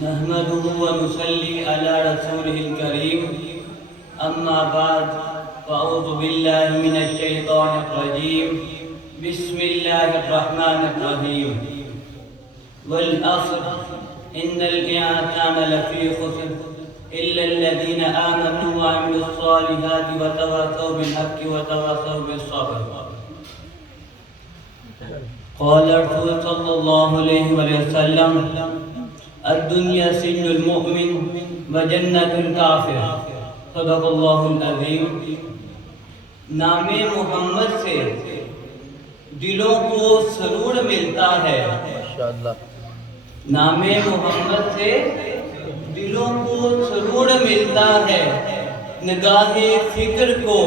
نحمده ونصلي على رسوله الكريم أما بعد فأعوذ بالله من الشيطان الرجيم بسم الله الرحمن الرحيم والعصر إن الإنسان لفي خسر إلا الذين آمنوا وعملوا الصالحات وتواصوا بالحق وتواصوا بالصبر. قال الرسول صلى الله عليه وسلم الدنیا سجن المؤمن وجنت الکافر. صدق اللہ العظیم. نام محمد سے دلوں کو سرور ملتا ہے. نام محمد سے دلوں کو سرور ملتا ہے. نگاہ فکر کو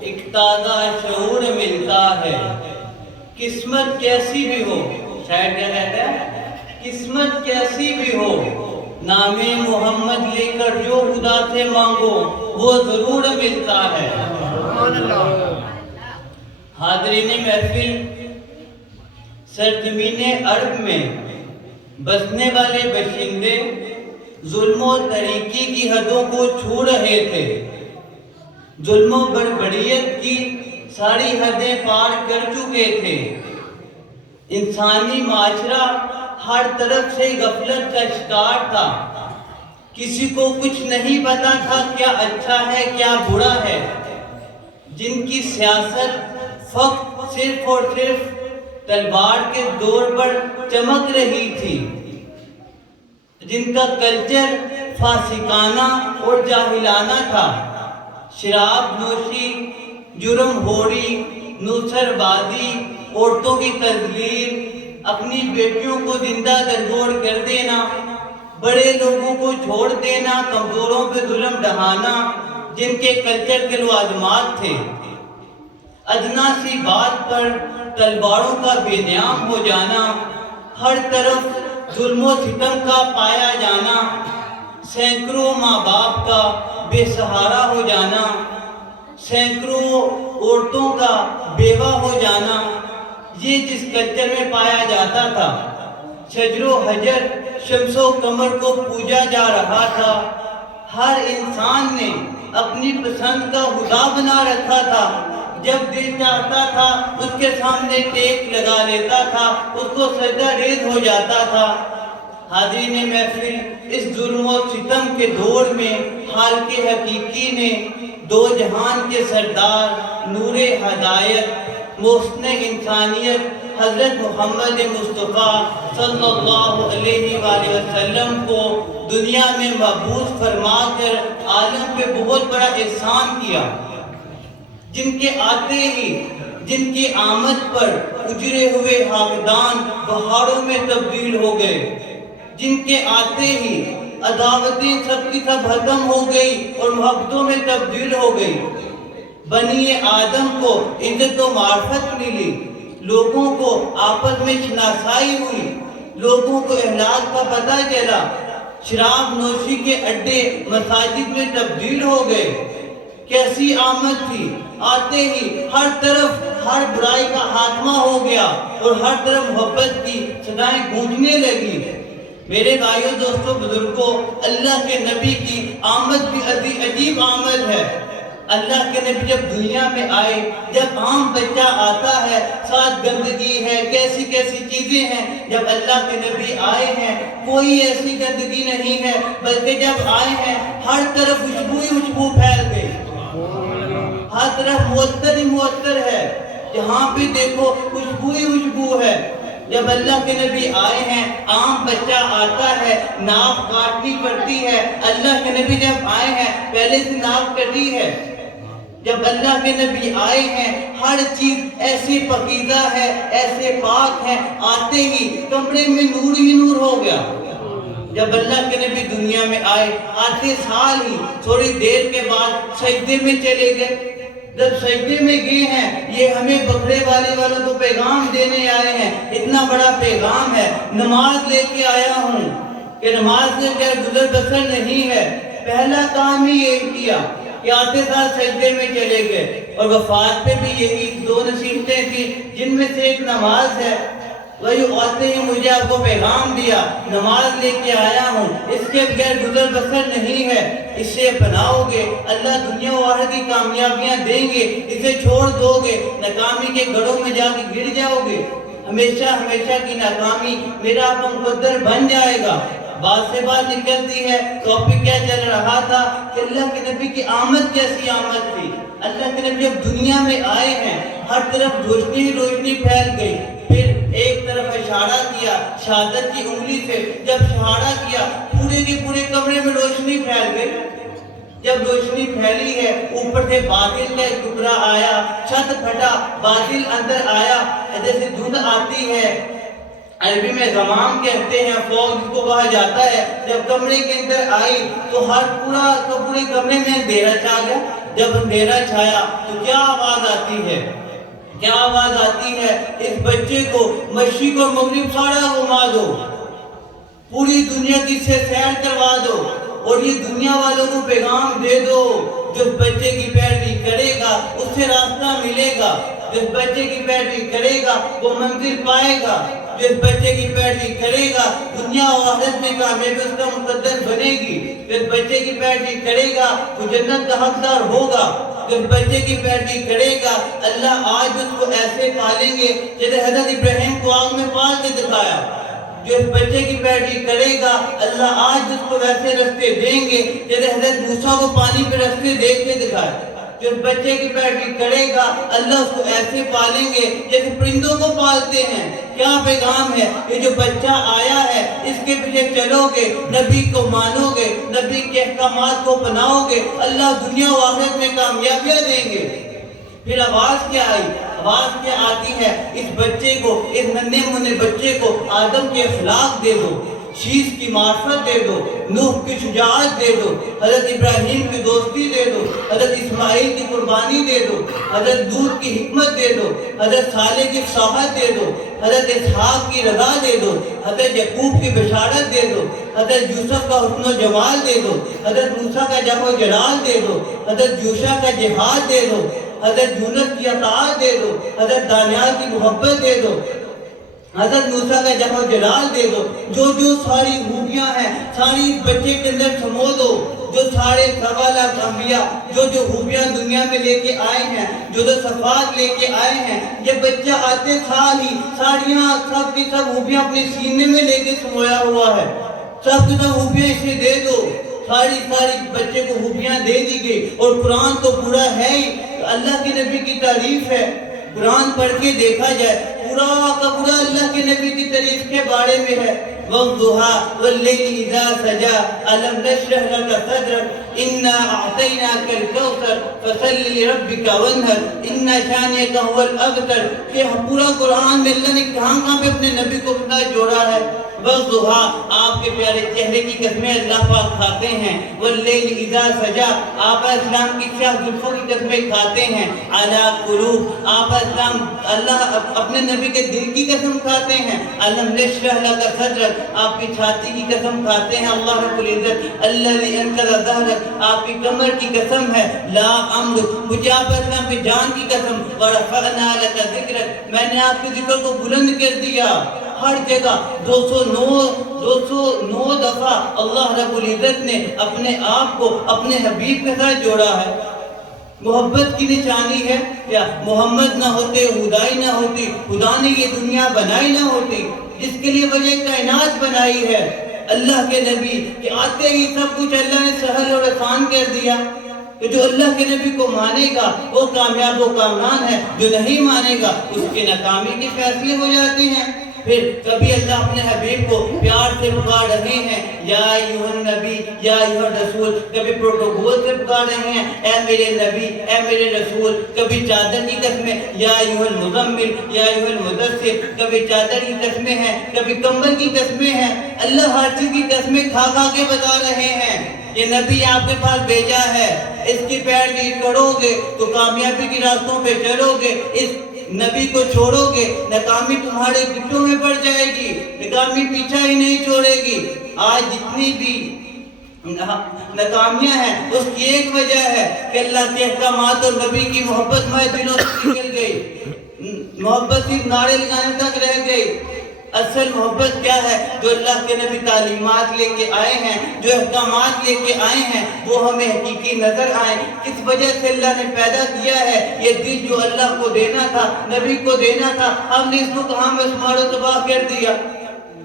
ایک تازہ شعور ملتا ہے. قسمت کیسی بھی ہو، شاید کیا کہتا ہے، قسمت کیسی بھی ہو، نام محمد لے کر جو خدا سے مانگو وہ ضرور ملتا ہے. حاضرین محفل، سرزمین عرب میں بسنے والے باشندے ظلم و طریقی کی حدوں کو چھو رہے تھے. ظلم و بربریت کی ساری حدیں پار کر چکے تھے. انسانی معاشرہ ہر طرف سے غفلت کا شکار تھا. کسی کو کچھ نہیں پتا تھا کیا اچھا ہے کیا برا ہے. جن کی سیاست فقط صرف اور صرف تلوار کے دور پر چمک رہی تھی، جن کا کلچر فاسقانہ اور جاہلانہ تھا. شراب نوشی، جرم ہوری، نوسر بازی، عورتوں کی تذلیل، اپنی بیٹیوں کو زندہ درگور کر دینا، بڑے لوگوں کو چھوڑ دینا، کمزوروں پہ ظلم ڈھانا، جن کے کلچر کے لوازمات تھے. ادنا سی بات پر تلواروں کا بے نیام ہو جانا، ہر طرف ظلم و ستم کا پایا جانا، سینکڑوں ماں باپ کا بے سہارا ہو جانا، سینکڑوں عورتوں کا بیوہ ہو جانا، یہ جس کلچر میں پایا جاتا تھا. شجر و حجر، شمس و قمر کو پوجا جا رہا تھا. ہر انسان نے اپنی پسند کا خدا بنا رکھا تھا. جب دل چاہتا تھا اس کے سامنے ٹیک لگا لیتا تھا، اس کو سجدہ ریز ہو جاتا تھا. حاضرین محفل، اس ظلم و ستم کے دور میں حال کے حقیقی نے دو جہان کے سردار، نور ہدایت، محسن انسانیت حضرت محمد مصطفیٰ صلی اللہ علیہ وآلہ وسلم کو دنیا میں مبعوث فرما کر عالم پہ بہت بڑا احسان کیا. جن کے آتے ہی، جن کی آمد پر اجڑے ہوئے خاکدان بہاروں میں تبدیل ہو گئے. جن کے آتے ہی عداوتیں سب کی سب ختم ہو گئی اور محبتوں میں تبدیل ہو گئی. بنی آدم کو عزت و معرفت ملی، لوگوں کو آپس میں شناسائی ہوئی، لوگوں کو اخلاق کا پتہ چلا. شراب نوشی کے اڈے مساجد میں تبدیل ہو گئے. کیسی آمد تھی! آتے ہی ہر طرف ہر برائی کا خاتمہ ہو گیا اور ہر طرف محبت کی صدائیں گونجنے لگی. میرے بھائیوں، دوستوں، بزرگوں، اللہ کے نبی کی آمد بھی عجیب آمد ہے. اللہ کے نبی جب دنیا میں آئے، جب عام بچہ آتا ہے، ساتھ گندگی ہے، کیسی کیسی چیزیں ہیں. جب اللہ کے نبی آئے ہیں کوئی ایسی گندگی نہیں ہے، بلکہ جب آئے ہیں ہر طرف خوشبو ہی خوشبو پھیل گئی. ہر طرف معطر ہی معطر ہے، جہاں بھی دیکھو خوشبو ہی خوشبو ہے. جب اللہ کے نبی آئے ہیں، عام بچہ آتا ہے، ناک کاٹنی پڑتی ہے. اللہ کے نبی جب آئے ہیں پہلے سے ناک کٹی ہے. جب اللہ کے نبی آئے ہیں ہر چیز ایسی پاکیزہ ہے، ایسے پاک ہے، آتے ہی کمرے میں نور ہی نور ہو گیا. جب اللہ کے نبی دنیا میں آئے، آتے سال ہی تھوڑی دیر کے بعد سجدے میں چلے گئے. جب سجدے میں گئے ہیں، یہ ہمیں بکرے والوں کو پیغام دینے آئے ہیں. اتنا بڑا پیغام ہے، نماز لے کے آیا ہوں کہ نماز سے کیا گزر بسر نہیں ہے. پہلا کام ہی یہ کیا کہ آتے سال سجدے میں چلے گئے. اور وفات پہ بھی یہی دو نصیحتیں تھیں، جن میں سے ایک نماز ہے. وہی آتے ہی مجھے آپ کو پیغام دیا، نماز لے کے آیا ہوں، اس کے بغیر گزر بسر نہیں ہے، اس سے اپناؤ گے اللہ دنیا و آخرت کی کامیابیاں دیں گے، اسے چھوڑ دو گے ناکامی کے گڑھوں میں جا کے گر جاؤ گے، ہمیشہ ہمیشہ کی ناکامی میرا آپ مقدر بن جائے گا۔ بات سے بات نکلتی ہے، ٹاپک کیا چل رہا تھا کہ اللہ کے نبی کی آمد کیسی آمد تھی۔ اللہ کے نبی جب دنیا میں آئے ہیں ہر طرف روشنی ہی روشنی پھیل گئی، پھر ایک طرف اشارہ کیا شہادت کی انگلی سے، جب اشارہ کیا پورے کے پورے کمرے میں روشنی پھیل گئی۔ جب روشنی پھیلی ہے اوپر سے بادل کا ایک ٹکڑا آیا، چھت پھٹا، بادل اندر آیا، جیسے دھند آتی ہے، عربی میں غمام کہتے ہیں، فوگ جس کو کہا جاتا ہے، جب کمرے کے اندر آئی تو ہر پورے کمرے میں اندھیرا چھا گیا۔ جب اندھیرا چھایا تو کیا آواز آتی ہے؟ کیا آواز آتی ہے؟ اس بچے کو مشرق اور مغرب سارا گھما دو، پوری دنیا کی سے سیر کروا دو، اور یہ دنیا والوں کو پیغام دے دو، جو بچے کی پیروی کرے گا اس سے راستہ ملے گا، جس بچے کی پیروی کرے گا وہ منزل پائے گا، جس بچے کی پیروی کرے گا دنیا و آخرت میں کامیابی اس کا مقدر بنے گی، جس بچے کی پیروی کرے گا وہ جنت کا حقدار ہوگا، جس بچے کی پیروی کرے گا اللہ آج اس کو ایسے پالیں گے جیسے حضرت ابراہیم کو آگ میں پال کے دکھایا، جو اس بچے کی پیروی کرے گا اللہ آج اس کو ویسے رستے دیں گے جیسے حضرت موسیٰ کو پانی پہ رستے دیکھ کے دکھائے، جو اس بچے کی پیروی کرے گا اللہ اس کو ایسے پالیں گے جیسے پرندوں کو پالتے ہیں۔ کیا پیغام ہے؟ یہ جو بچہ آیا ہے اس کے پیچھے چلو گے، نبی کو مانو گے، نبی کے احکامات کو اپناؤ گے، اللہ دنیا و آخرت میں کامیابیاں دیں گے۔ پھر آواز کیا آئی؟ آواز کیا آتی ہے؟ اس بچے کو، اس ننھے منھے بچے کو آدم کے اخلاق دے دو، شیش کی معرفت دے دو، نوح کی شجاعت دے دو، حضرت ابراہیم کی دوستی دے دو، حضرت اسماعیل کی قربانی دے دو، حضرت لوط کی حکمت دے دو، حضرت صالح کی فصاحت دے دو، حضرت اسحاق کی رضا دے دو، حضرت یعقوب کی بشارت دے دو، حضرت یوسف کا حسن و جمال دے دو، حضرت موسیٰ کا جہ و جلال دے دو، حضرت یوشع کا جہاد دے دو، حضرت یونس کی اطاعت دے دو، حضرت دانیال کی محبت دے دو، حضرت موسیٰ کا جہ و جلال دے دو، جو ساری خوبیاں ہیں ساری بچے کے اندر سمو دو، جو سارے 1.25 لاکھ انبیاء جو خوبیاں دنیا میں لے کے آئے ہیں، جو صفات لے کے آئے ہیں، یہ بچہ آتے سال ہی ساریاں سب کی سب خوبیاں اپنے سینے میں لے کے سمویا ہوا ہے، سب کی سب خوبیاں اسے دے دو، ساری بچے کو خوبیاں دے دی گئی، اور قرآن تو پورا ہے ہی، اللہ کے نبی کی تعریف ہے، قرآن پڑھ کے دیکھا جائے پورا کا پورا اللہ کے نبی کی تعریف کے بارے میں ہے۔ وَالضُّحَىٰ وَاللَّيْلِ إِذَا سَجَىٰ أَلَمْ نَشْرَحْ لَكَ صَدْرَكَ إِنَّا أَعْطَيْنَاكَ الْكَوْثَرَ فَصَلِّ لِرَبِّكَ وَانْحَرْ إِنَّ شَانِئَكَ هُوَ الْأَبْتَرُ۔ کہ پورا قرآن میں اللہ نے کہاں پہ اپنے نبی کو اپنا جوڑا ہے۔ وَالضُّحَىٰ آپ کے پیارے چہرے کی قسمیں اللہ پاک کھاتے ہیں، وَاللَّيْلِ إِذَا سَجَىٰ آپ اسلام کی سیاہ زلفوں کی قسمیں کھاتے ہیں، عَلَىٰ قُلُوبٍ آپ اسلام اللہ اپنے نبی کے دل کی قسم کھاتے ہیں، أَلَمْ نَشْرَحْ لَكَ صَدْرَكَ آپ کی چھاتی کی قسم کھاتے ہیں، اللہ رب العزت الَّذِي أَنقَضَ ظَهْرَكَ آپ کی کمر کی قسم ہے، لا امر مجھے آپ اسلام کی جان کی قسم، وَرَفَعْنَا لَكَ ذِكْرَكَ میں نے آپ کے ذکر کو بلند کر دیا۔ ہر جگہ 209 دفعہ اللہ رب العزت نے اپنے آپ کو اپنے حبیب کے ساتھ جوڑا ہے۔ محبت کی نشانی ہے کیا؟ محمد نہ ہوتے، خدائی نہ ہوتی، خدا نے یہ دنیا بنائی نہ ہوتی، جس کے لیے وجہ کائنات بنائی ہے اللہ کے نبی کہ آتے ہی سب کچھ اللہ نے سہل اور آسان کر دیا کہ جو اللہ کے نبی کو مانے گا وہ کامیاب و کامران ہے، جو نہیں مانے گا اس کے ناکامی کے فیصلے ہو جاتے ہیں۔ پھر کبھی اللہ اپنے حبیب کو پیار سے پکار رہے ہیں یا ایھا النبی یا ایھا الرسول، کبھی پروٹوکول سے پکار رہے ہیں اے میرے نبی اے میرے رسول، کبھی چادر کی قسمیں یا ایھا المزمل یا ایھا المدثر، کبھی چادر کی قسمیں ہیں، کبھی کمبل کی قسمیں ہیں، اللہ ہر چیز کی قسمیں کھا کے بتا رہے ہیں یہ نبی آپ کے پاس بھیجا ہے، اس کی پیروی کرو گے تو کامیابی کی راستوں پہ چلو گے، اس نبی کو چھوڑو گے ناکامی تمہارے گٹوں میں پڑ جائے گی، ناکامی پیچھا ہی نہیں چھوڑے گی۔ آج جتنی بھی ناکامیاں ہیں اس کی ایک وجہ ہے کہ اللہ کے احکامات اور نبی کی محبت ہمارے دلوں سے نکل گئی، محبت صرف نعرے لگانے تک رہ گئی، اصل محبت کیا ہے؟ جو اللہ کے نبی تعلیمات لے کے آئے ہیں، جو احکامات لے کے آئے ہیں، وہ ہمیں حقیقی نظر آئیں۔ کس وجہ سے اللہ نے پیدا کیا ہے؟ یہ دین جو اللہ کو دینا تھا، نبی کو دینا تھا، ہم نے اس کو کہاں میں اسمار و تباہ کر دیا۔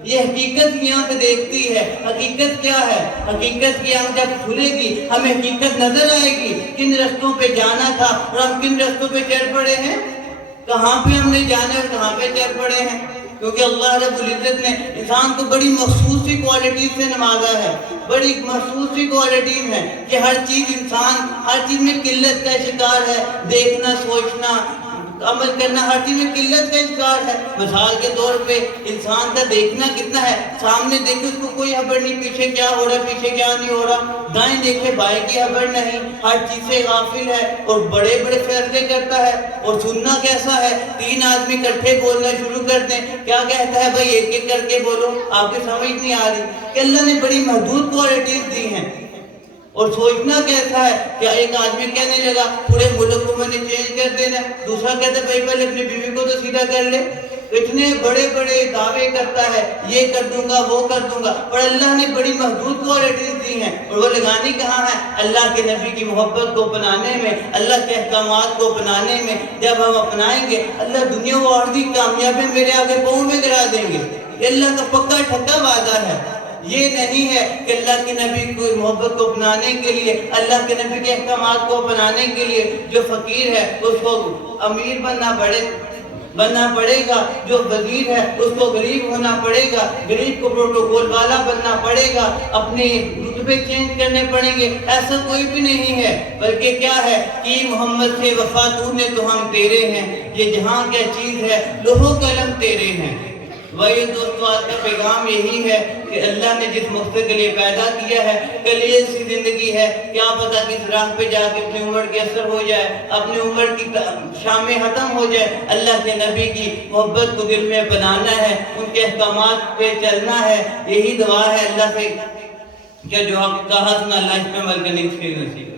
یہ حقیقت کی آنکھ دیکھتی ہے۔ حقیقت کیا ہے؟ حقیقت کی آنکھ جب کھلے گی ہمیں حقیقت نظر آئے گی، کن رستوں پہ جانا تھا اور ہم کن رستوں پہ چل پڑے ہیں، کہاں پہ ہم نے جانا اور کہاں پہ چل پڑے ہیں۔ کیونکہ اللہ رب العزت نے انسان کو بڑی مخصوص سی کوالٹیز سے نوازا ہے، بڑی مخصوص سی کوالٹیز ہیں کہ ہر چیز میں قلت کا شکار ہے۔ دیکھنا، سوچنا، عمل کرنا، ہر چیز میں قلت کا شکار ہے۔ مثال کے طور پہ انسان کا دیکھنا کتنا ہے، سامنے دیکھے اس کو کوئی خبر نہیں پیچھے کیا ہو رہا، پیچھے کیا نہیں ہو رہا، دائیں دیکھے بائیں کی خبر نہیں، ہر چیز سے غافل ہے اور بڑے بڑے فیصلے کرتا ہے۔ اور سننا کیسا ہے؟ 3 آدمی اکٹھے بولنا شروع کر دیں، کیا کہتا ہے؟ بھائی ایک ایک کر کے بولو، آپ کی سمجھ نہیں آ رہی کہ اللہ نے بڑی محدود کوالٹیز دی ہیں۔ اور سوچنا کیسا ہے کہ ایک آدمی کہنے لگا پورے ملک کو میں نے چینج کر دینا ہے، دوسرا کہتا ہے بھائی پہلے اپنی بیوی کو تو سیدھا کر لے۔ اتنے بڑے بڑے دعوے کرتا ہے، یہ کر دوں گا، وہ کر دوں گا، اور اللہ نے بڑی محدود کوالٹیز دی ہیں۔ اور وہ لگانی کہاں ہے؟ اللہ کے نبی کی محبت کو اپنانے میں، اللہ کے احکامات کو اپنانے میں۔ جب ہم اپنائیں گے اللہ دنیا و آخرت کی کامیابی میرے آگے پاؤں میں گرا دیں گے۔ یہ اللہ کا پکا ٹھکا وعدہ ہے۔ یہ نہیں ہے کہ اللہ کے نبی کو محبت کو اپنانے کے لیے، اللہ کے نبی کے احکامات کو اپنانے کے لیے جو فقیر ہے اس کو امیر بننا پڑے گا، جو وزیر ہے اس کو غریب ہونا پڑے گا، غریب کو پروٹوکول والا بننا پڑے گا، اپنے رتبے چینج کرنے پڑیں گے۔ ایسا کوئی بھی نہیں ہے، بلکہ کیا ہے کہ محمد سے وفا تو نے تو ہم تیرے ہیں، یہ جہاں کیا چیز ہے لوح و قلم تیرے ہیں۔ وہی دوستو آج کا پیغام یہی ہے کہ اللہ نے جس مقصد کے لیے پیدا کیا ہے، کل یہ سی زندگی ہے، کیا پتہ کس راہ پہ جا کے اپنی عمر کی اثر ہو جائے، اپنی عمر کی شامیں ختم ہو جائے۔ اللہ کے نبی کی محبت کو دل میں بنانا ہے، ان کے احکامات پہ چلنا ہے۔ یہی دعا ہے اللہ سے کہ جو ہم کہا سنا اللہ اس میں عمل کرنے کی نصیب